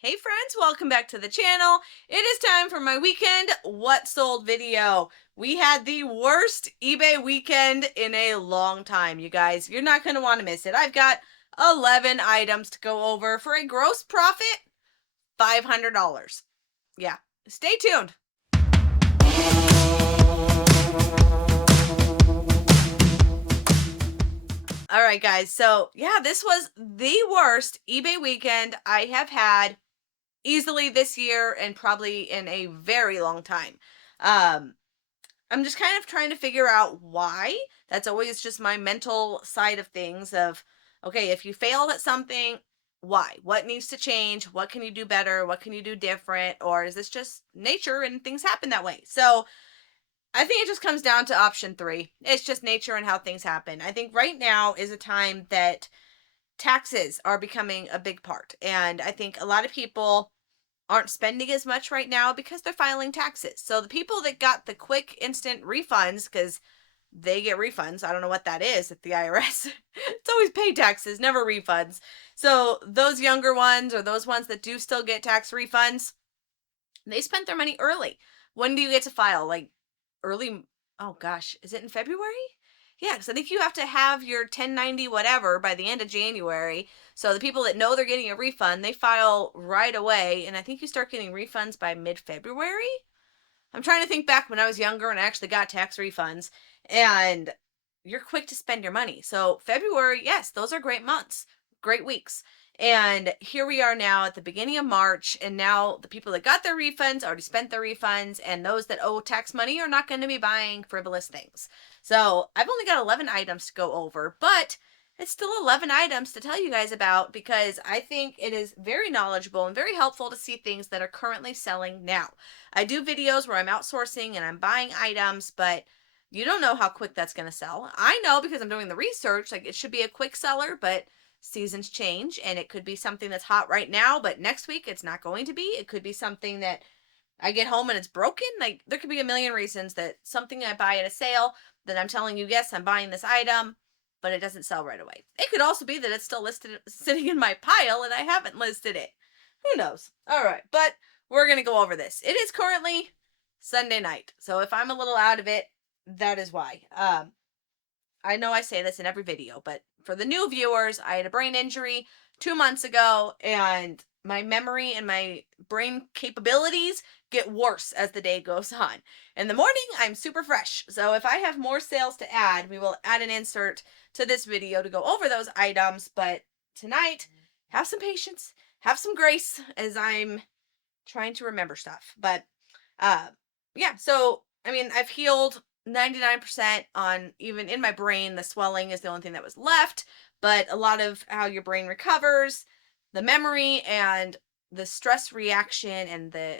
Hey friends, welcome back to the channel. It is time for my weekend what sold video. We had the worst eBay weekend in a long time, you guys. You're not going to want to miss it. I've got 11 items to go over for a gross profit $500. Yeah, stay tuned. All right, guys. So, yeah, this was the worst eBay weekend I have had easily this year and probably in a very long time. Um, I'm just kind of trying to figure out why. That's always just my mental side of things of, okay, if you failed at something, why? What needs to change? What can you do better? What can you do different? Or is this just nature and things happen that way? So I think it just comes down to option three. It's just nature and how things happen. I think right now is a time that taxes are becoming a big part. And I think a lot of people aren't spending as much right now because they're filing taxes. So the people that got the quick instant refunds, because they get refunds, I don't know what that is at the IRS. It's always pay taxes, never refunds. So those younger ones or those ones that do still get tax refunds, they spent their money early. When do you get to file? Like early, oh gosh, is it in February? Yeah, because I think you have to have your 1090 whatever by the end of January. So the people that know they're getting a refund, they file right away. And I think you start getting refunds by mid-February. I'm trying to think back when I was younger and I actually got tax refunds. And you're quick to spend your money. So February, yes, those are great months, great weeks. And here we are now at the beginning of March, and now the people that got their refunds already spent their refunds, and those that owe tax money are not going to be buying frivolous things. So I've only got 11 items to go over, but it's still 11 items to tell you guys about because I think it is very knowledgeable and very helpful to see things that are currently selling now. I do videos where I'm outsourcing and I'm buying items, but you don't know how quick that's going to sell. I know because I'm doing the research, like it should be a quick seller, but seasons change and it could be something that's hot right now, but next week it's not going to be. It could be something that I get home and it's broken. Like there could be a million reasons that something I buy at a sale that I'm telling you, yes, I'm buying this item, but it doesn't sell right away. It could also be that it's still listed sitting in my pile and I haven't listed it. Who knows? All right, but we're going to go over this. It is currently Sunday night. So if I'm a little out of it, that is why. I know I say this in every video, but for the new viewers, I had a brain injury 2 months ago, and my memory and my brain capabilities get worse as the day goes on. In the morning, I'm super fresh. So if I have more sales to add, we will add an insert to this video to go over those items. But tonight, have some patience, have some grace as I'm trying to remember stuff. But uh yeah, so I mean, I've healed 99% on even in my brain. The swelling is the only thing that was left, but a lot of how your brain recovers, the memory and the stress reaction and the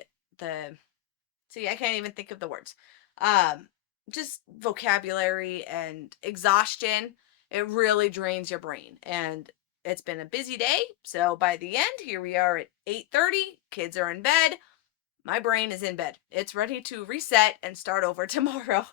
see, I can't even think of the words. Um just vocabulary and exhaustion, it really drains your brain. And it's been a busy day, so by the end, here we are at 8:30, kids are in bed, my brain is in bed. It's ready to reset and start over tomorrow.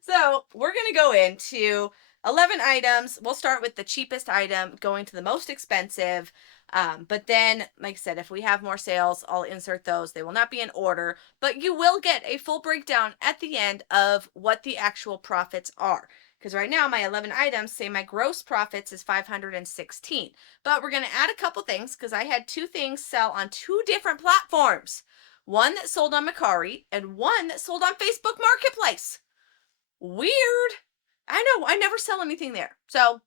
So we're going to go into 11 items. We'll start with the cheapest item, going to the most expensive. But then, like I said, if we have more sales, I'll insert those. They will not be in order, but you will get a full breakdown at the end of what the actual profits are. Because right now, my 11 items say my gross profits is 516. But we're going to add a couple things because I had two things sell on two different platforms. One that sold on Mercari and one that sold on Facebook Marketplace. Weird. I know, I never sell anything there. So,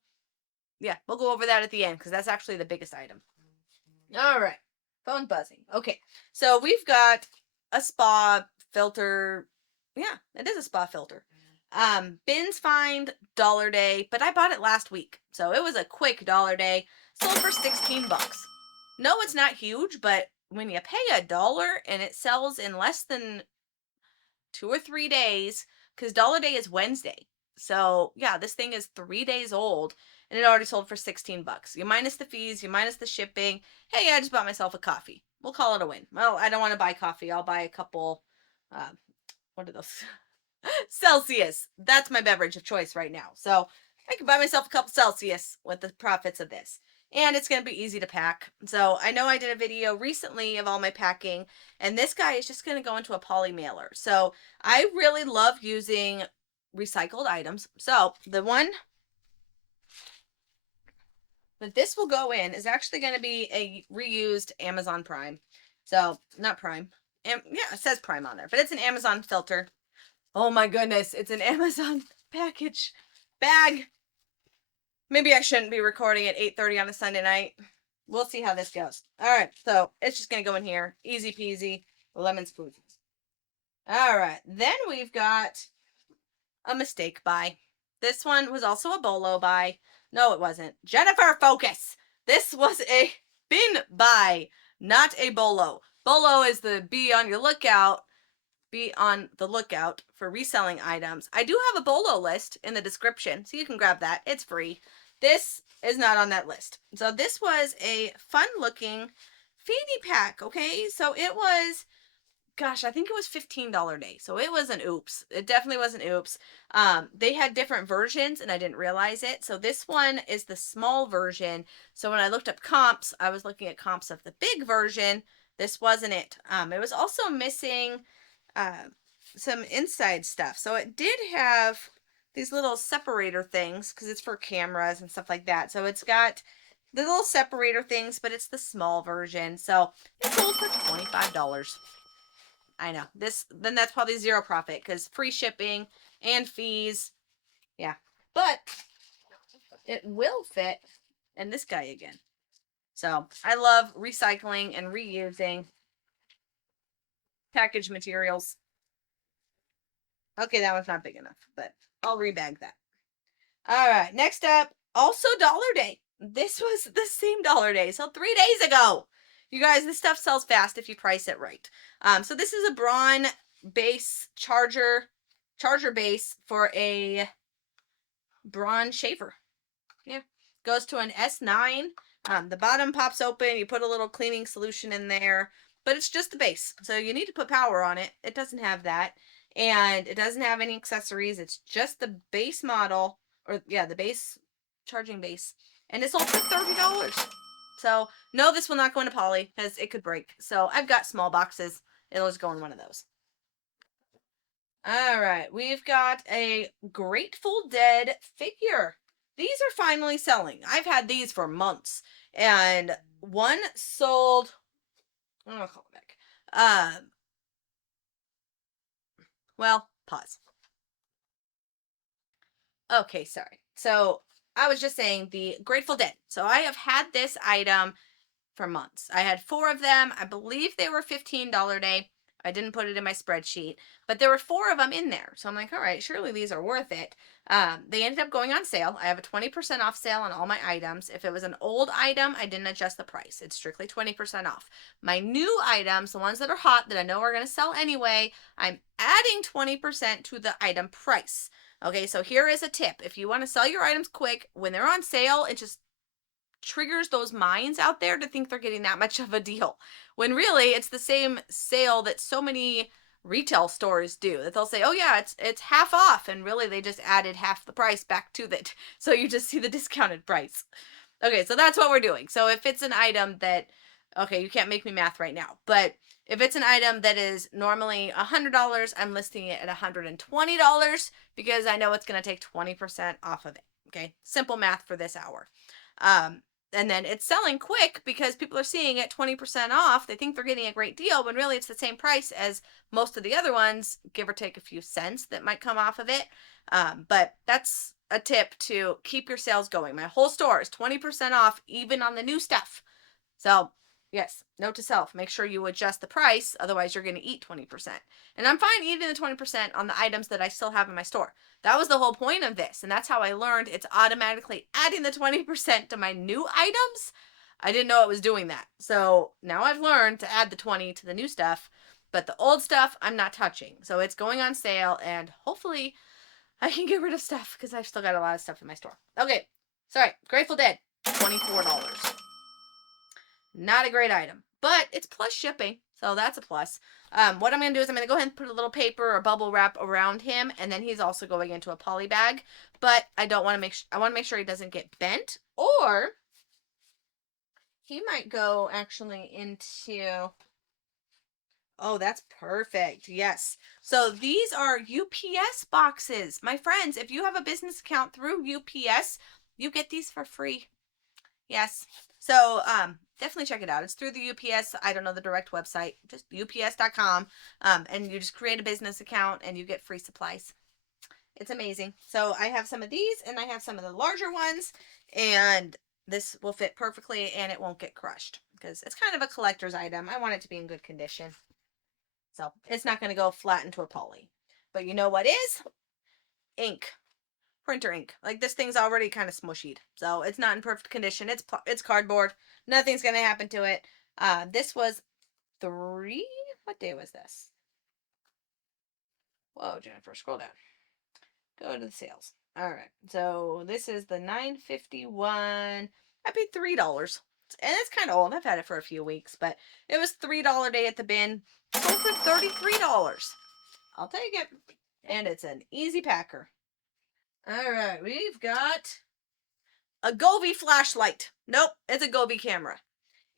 yeah, we'll go over that at the end because that's actually the biggest item. All right. Phone buzzing. Okay. So, we've got a spa filter. Yeah, it is a spa filter. Bins find dollar day, but I bought it last week. So, it was a quick dollar day. Sold for 16 bucks. No, it's not huge, but when you pay $1 and it sells in less than 2 or 3 days, because Dollar Day is Wednesday. So yeah, this thing is 3 days old and it already sold for 16 bucks. You minus the fees, you minus the shipping. Hey, I just bought myself a coffee. We'll call it a win. Well, I don't want to buy coffee. I'll buy a couple, uh, what are those? Celsius. That's my beverage of choice right now. So I can buy myself a couple Celsius with the profits of this. and it's going to be easy to pack. So I know I did a video recently of all my packing, and this guy is just going to go into a poly mailer. So I really love using recycled items. So the one that this will go in is actually going to be a reused Amazon Prime. So not Prime. Yeah, it says Prime on there, but it's an Amazon filter. Oh my goodness, it's an Amazon package bag. Maybe I shouldn't be recording at 8:30 on a Sunday night. We'll see how this goes. All right, so it's just going to go in here. Easy peasy, lemon squeezy. All right, then we've got a mistake buy. This one was also a BOLO buy. No, it wasn't. Jennifer, focus. This was a bin buy, not a BOLO. BOLO is the be on your lookout. Be on the lookout for reselling items. I do have a BOLO list in the description, so you can grab that. It's free. This is not on that list. So this was a fun looking fanny pack, okay? So it was, gosh, I think it was $15 day. So it was an oops. It definitely was an oops. They had different versions and I didn't realize it. So this one is the small version. So when I looked up comps, I was looking at comps of the big version. This wasn't it. It was also missing uh, some inside stuff. So it did have these little separator things because it's for cameras and stuff like that. So it's got the little separator things, but it's the small version. So it sold for $25. I know then that's probably zero profit because free shipping and fees. Yeah, but it will fit in this guy again. So I love recycling and reusing package materials. Okay, that one's not big enough, but I'll rebag that. All right, next up, also Dollar Day. This was the same Dollar Day, so 3 days ago. You guys, this stuff sells fast if you price it right. So this is a Braun base charger base for a Braun shaver. Yeah, goes to an S9. The bottom pops open. You put a little cleaning solution in there, but it's just the base. So you need to put power on it. It doesn't have that. And it doesn't have any accessories. It's just the base model, or yeah, the base charging base. And it's sold for $30. So no, this will not go into poly because it could break. So I've got small boxes. It'll just go in one of those. All right, we've got a Grateful Dead figure. These are finally selling. I've had these for months, and one sold. I'm gonna call it back. Well, pause. Okay, sorry. So I was just saying the Grateful Dead. So I have had this item for months. I had 4 of them. I believe they were $15 day. I didn't put it in my spreadsheet, but there were 4 of them in there. So I'm like, all right, surely these are worth it. They ended up going on sale. I have a 20% off sale on all my items. If it was an old item, I didn't adjust the price. It's strictly 20% off. My new items, the ones that are hot that I know are going to sell anyway, I'm adding 20% to the item price. Okay, so here is a tip. If you want to sell your items quick, when they're on sale, it just triggers those minds out there to think they're getting that much of a deal, when really it's the same sale that so many retail stores do, that they'll say, oh yeah, it's half off, and really they just added half the price back to it, so you just see the discounted price. Okay, so that's what we're doing. So if it's an item that, okay, you can't make me math right now, but if it's an item that is normally $100, I'm listing it at $120 because I know it's going to take 20% off of it. Okay, simple math for this hour. And then it's selling quick because people are seeing it 20% off. They think they're getting a great deal when really it's the same price as most of the other ones, give or take a few cents that might come off of it. But that's a tip to keep your sales going. My whole store is 20% off even on the new stuff. So yes, note to self, make sure you adjust the price. Otherwise you're going to eat 20%. And I'm fine eating the 20% on the items that I still have in my store. That was the whole point of this. And that's how I learned it's automatically adding the 20% to my new items. I didn't know it was doing that. So now I've learned to add the 20 to the new stuff, but the old stuff I'm not touching. So it's going on sale, and hopefully I can get rid of stuff because I've still got a lot of stuff in my store. Okay, sorry, Grateful Dead, $24. Not a great item, but it's plus shipping, so that's a plus. What I'm going to do is I'm going to go ahead and put a little paper or bubble wrap around him, and then he's also going into a poly bag, but I don't want to I want to make sure he doesn't get bent, or he might go actually into, oh, that's perfect. Yes. So these are UPS boxes. My friends, if you have a business account through UPS, you get these for free. Yes. So definitely check it out. It's through the UPS, I don't know the direct website, just ups.com. And you just create a business account and you get free supplies. It's amazing. So I have some of these and I have some of the larger ones, and this will fit perfectly and it won't get crushed because it's kind of a collector's item. I want it to be in good condition. So it's not going to go flat into a poly. But you know what is? Ink. Printer ink. Like, this thing's already kind of smushied. So it's not in perfect condition. It's cardboard. Nothing's going to happen to it. This was what day was this? Whoa, Jennifer, scroll down. Go to the sales. All right. So this is the 951. I paid $3. And it's kind of old. I've had it for a few weeks, but it was $3 day at the bin. Sold for $33. I'll take it. And it's an easy packer. All right. We've got a Govee flashlight. Nope. It's a Govee camera.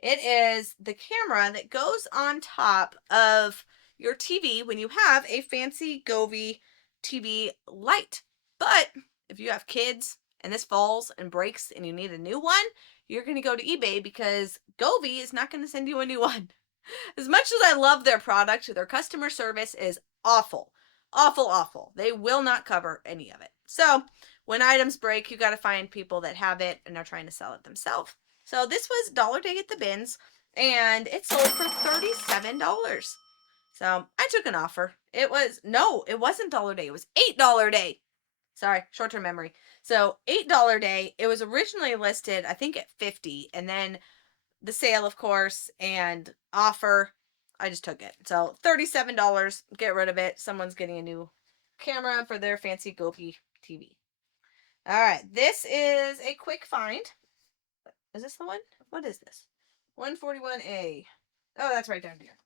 It is the camera that goes on top of your TV when you have a fancy Govee TV light. But if you have kids and this falls and breaks and you need a new one, you're going to go to eBay because Govee is not going to send you a new one. As much as I love their product, their customer service is awful. Awful, awful. They will not cover any of it. So when items break, you got to find people that have it and are trying to sell it themselves. So this was dollar day at the bins, and it sold for $37. So I took an offer. It wasn't dollar day. It was $8 day. Sorry, short-term memory. So $8 day. It was originally listed, I think, at 50, and then the sale, of course, and offer, I just took it. So $37. Get rid of it. Someone's getting a new camera for their fancy Govee TV. All right, this is a quick find. Is this the one? What is this? 141A. Oh, that's right down here.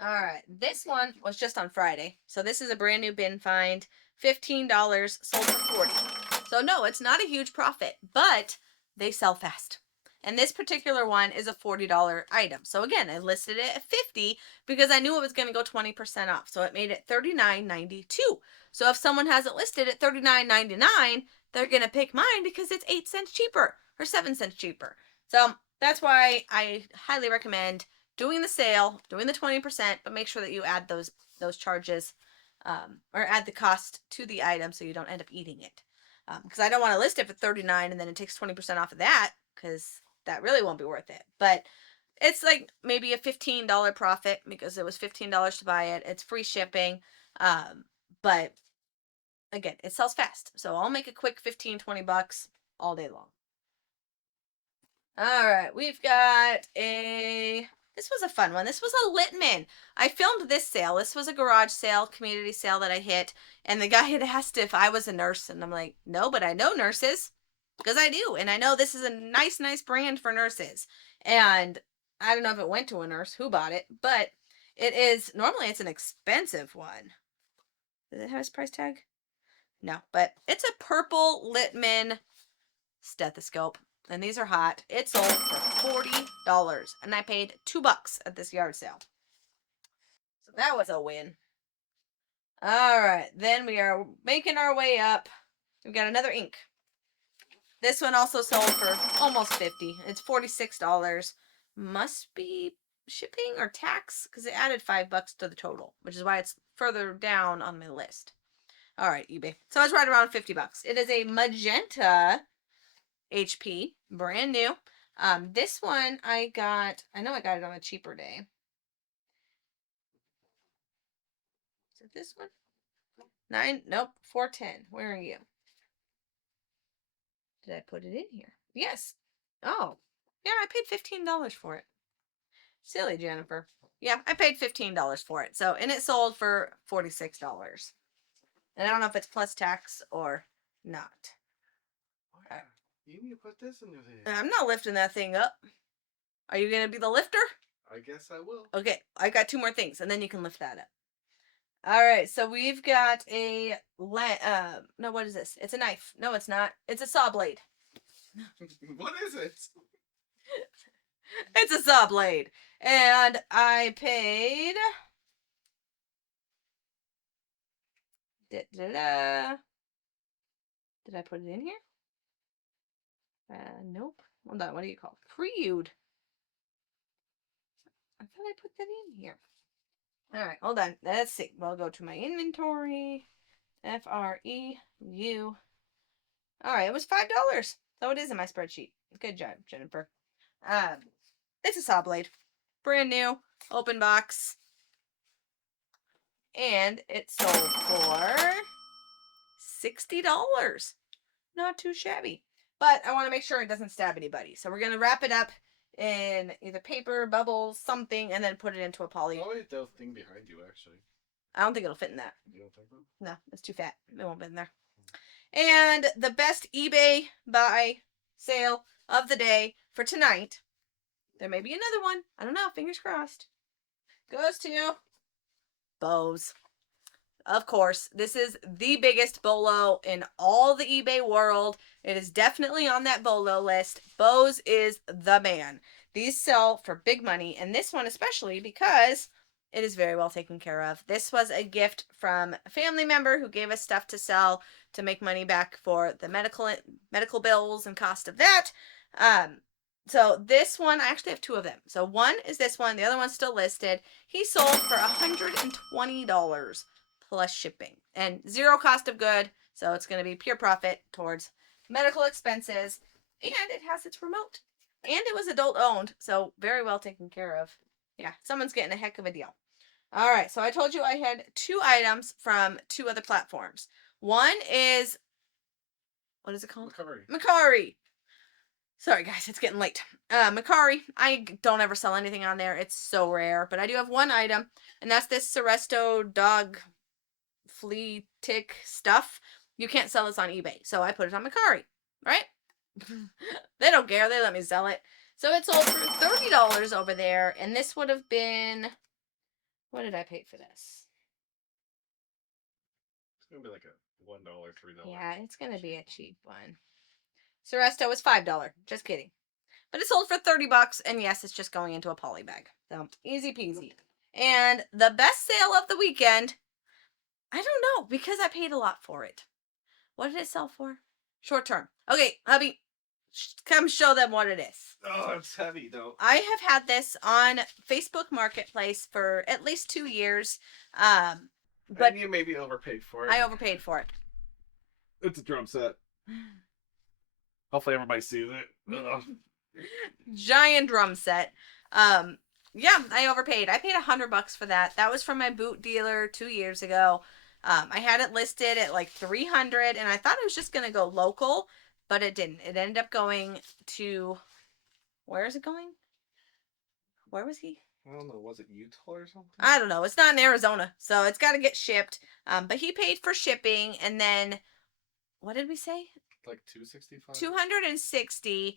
All right, this one was just on Friday. So this is a brand new bin find. $15, sold for $40. So no, it's not a huge profit, but they sell fast. And this particular one is a $40 item. So again, I listed it at $50 because I knew it was going to go 20% off. So it made it $39.92. So if someone has it listed at $39.99, they're going to pick mine because it's 8 cents cheaper or 7 cents cheaper. So that's why I highly recommend doing the sale, doing the 20%, but make sure that you add those charges, or add the cost to the item so you don't end up eating it. Because I don't want to list it for $39 and then it takes 20% off of that, because that really won't be worth it. But it's like maybe a $15 profit because it was $15 to buy it. It's free shipping. But again, it sells fast. So I'll make a quick 15, 20 bucks all day long. All right, we've got this was a fun one. This was a Littmann. I filmed this sale. This was a garage sale, community sale that I hit. And the guy had asked if I was a nurse. And I'm like, no, but I know nurses. Because I do. And I know this is a nice, nice brand for nurses. And I don't know if it went to a nurse who bought it. But it is, normally it's an expensive one. Does it have its price tag? No. But it's a purple Littmann stethoscope. And these are hot. It sold for $40. And I paid $2 at this yard sale. So that was a win. All right. Then we are making our way up. We've got another ink. This one also sold for almost $50. It's $46. Must be shipping or tax because it added $5 to the total, which is why it's further down on my list. All right, eBay. So it's right around $50. It is a magenta HP, brand new. This one I know I got it on a cheaper day. Is it this one? Nope, 410. Where are you? Did I put it in here? Yes. Oh, yeah, I paid $15 for it. Silly Jennifer. Yeah, I paid $15 for it. So, and it sold for $46. And I don't know if it's plus tax or not. You need to put this in your hand. I'm not lifting that thing up. Are you going to be the lifter? I guess I will. Okay, I got 2 more things, and then you can lift that up. All right, so we've got a no, what is this? It's a knife. No, it's not. It's a saw blade. What is it? It's a saw blade. And I paid... Da-da-da. Did I put it in here? Nope. Hold on. What do you call it? Prelude. I thought I put that in here. All right. Hold on. Let's see. We'll go to my inventory. FREU. All right. It was $5. So it is in my spreadsheet. Good job, Jennifer. It's a saw blade. Brand new. Open box. And it sold for $60. Not too shabby. But I want to make sure it doesn't stab anybody. So we're going to wrap it up in either paper, bubbles, something, and then put it into a poly. Oh, wait, the thing behind you, actually. I don't think it'll fit in that. You don't think so? No, it's too fat. It won't fit in there. And the best eBay buy sale of the day for tonight, there may be another one. I don't know. Fingers crossed. Goes to Bose. Of course, this is the biggest BOLO in all the eBay world. It is definitely on that BOLO list. Bose is the man. These sell for big money, and this one especially because it is very well taken care of. This was a gift from a family member who gave us stuff to sell to make money back for the medical bills and cost of that. So this one, I actually have two of them. So one is this one. The other one's still listed. He sold for $120 plus shipping and zero cost of good. So it's going to be pure profit towards medical expenses. And it has its remote. And it was adult owned. So very well taken care of. Yeah, someone's getting a heck of a deal. All right. So I told you I had two items from two other platforms. One is, what is it called? Mercari. Sorry, guys, it's getting late. Mercari, I don't ever sell anything on there. It's so rare. But I do have one item, and that's this Seresto dog flea tick stuff. You can't sell this on eBay. So I put it on Mercari, right? They don't care. They let me sell it. So it sold for $30 over there, and this would have been... What did I pay for this? It's going to be like a $1, $3. Yeah, it's going to be a cheap one. Seresto was $5. Just kidding. But it sold for $30, and yes, it's just going into a poly bag. So, easy peasy. And the best sale of the weekend, I don't know, because I paid a lot for it. What did it sell for? Short term. Okay, hubby, come show them what it is. Oh, it's heavy, though. I have had this on Facebook Marketplace for at least 2 years. But and you maybe overpaid for it. I overpaid for it. It's a drum set. Hopefully everybody sees it. Giant drum set. Yeah, I overpaid. I paid $100 for that. That was from my boot dealer 2 years ago. I had it listed at like $300, and I thought it was just gonna go local, but it didn't. It ended up going to, where is it going? Where was he? I don't know. Was it Utah or something? I don't know. It's not in Arizona, so it's got to get shipped. But he paid for shipping, and then what did we say? Like $265. $260,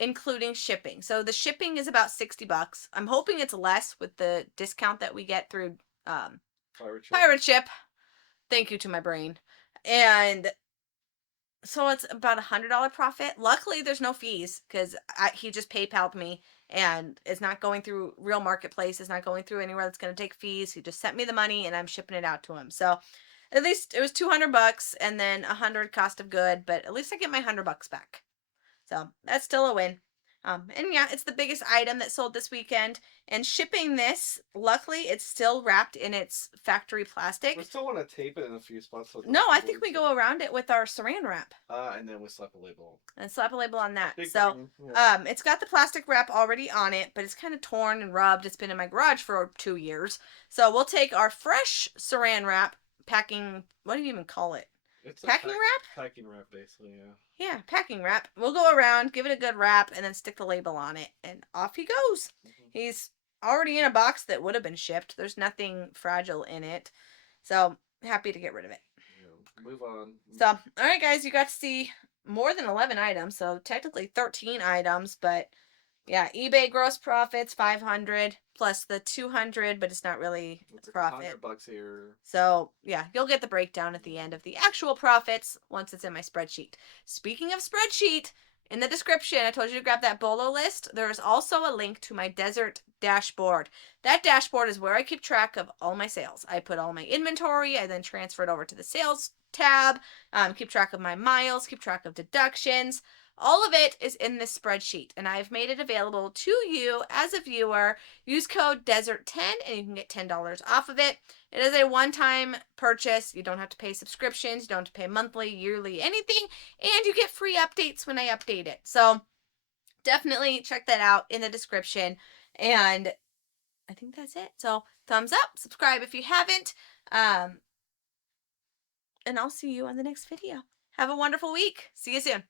including shipping. So the shipping is about $60. I'm hoping it's less with the discount that we get through Pirate Ship. Thank you to my brain. And so it's about $100 profit. Luckily, there's no fees because he just PayPal'd me, and it's not going through real marketplace. It's not going through anywhere that's going to take fees. He just sent me the money, and I'm shipping it out to him. So at least it was $200 and then $100 cost of good, but at least I get my $100 back. So that's still a win. And yeah, it's the biggest item that sold this weekend. And shipping this, luckily, it's still wrapped in its factory plastic. We still want to tape it in a few spots. So no, I think we go around it with our saran wrap. And then we slap a label. And slap a label on that. Big so, button, yeah. It's got the plastic wrap already on it, but it's kind of torn and rubbed. It's been in my garage for 2 years. So we'll take our fresh saran wrap, packing, what do you even call it? It's packing wrap? Packing wrap, basically, yeah. Yeah, packing wrap. We'll go around, give it a good wrap, and then stick the label on it, and off he goes. Mm-hmm. He's already in a box that would have been shipped. There's nothing fragile in it. So, happy to get rid of it. Yeah, move on. So, all right, guys, you got to see more than 11 items, so technically 13 items, but yeah, eBay gross profits, $500 plus the $200, but it's not really it's a profit. $100 here. So yeah, you'll get the breakdown at the end of the actual profits once it's in my spreadsheet. Speaking of spreadsheet, In the description, I told you to grab that BOLO list. There is also a link to my desert dashboard. That dashboard is where I keep track of all my sales. I put all my inventory, I then transfer it over to the sales tab, keep track of my miles, keep track of deductions. All of it is in this spreadsheet, and I've made it available to you as a viewer. Use code DESERT10 and you can get $10 off of it. It is a one-time purchase. You don't have to pay subscriptions, you don't have to pay monthly, yearly, anything, and you get free updates when I update it. So definitely check that out in the description. And I think that's it. So thumbs up, subscribe if you haven't, and I'll see you on the next video. Have a wonderful week. See you soon.